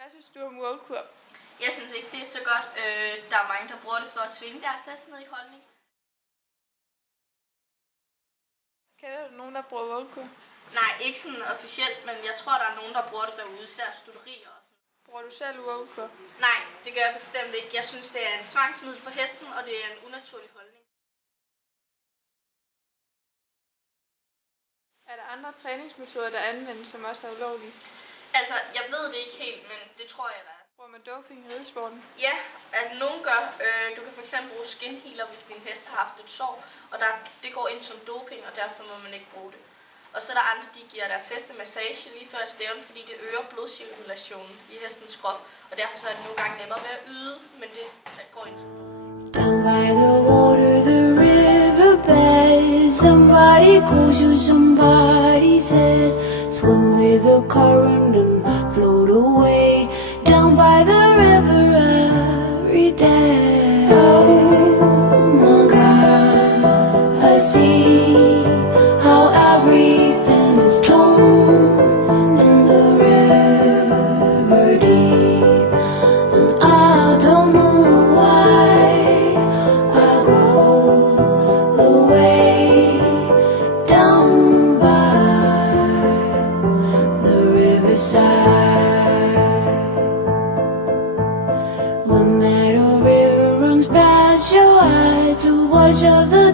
Hvad synes du om rollkur? Jeg synes ikke, det er så godt. Der er mange, der bruger det for at tvinge deres hest ned i holdning. Kender du nogen, der bruger rollkur? Nej, ikke sådan officielt, men jeg tror, der er nogen, der bruger det derude, især studerier og sådan. Bruger du selv rollkur? Nej, det gør jeg bestemt ikke. Jeg synes, det er en tvangsmiddel for hesten, og det er en unaturlig holdning. Er der andre træningsmetoder, der anvendes, som også er ulovlige? Altså, jeg ved det ikke helt, men det tror jeg, der er. Bruger man doping i ridesporten? Ja, at nogen gør. Du kan fx bruge skinhealer, hvis din hest har haft et sår, og det går ind som doping, og derfor må man ikke bruge det. Og så er der andre, de giver deres heste massage lige før stævn, fordi det øger blodcirkulationen i hestens krop, og derfor så er det nogle gange nemmere ved at yde, men det går ind som doping. Down by the water, the riverbed, somebody calls you, somebody says, swim with the current and float away. Down by the river every day. Oh my God, I see how everything is torn in the river deep, and I don't know why I go the way down by the riverside. When that old river runs past your eyes, to watch of the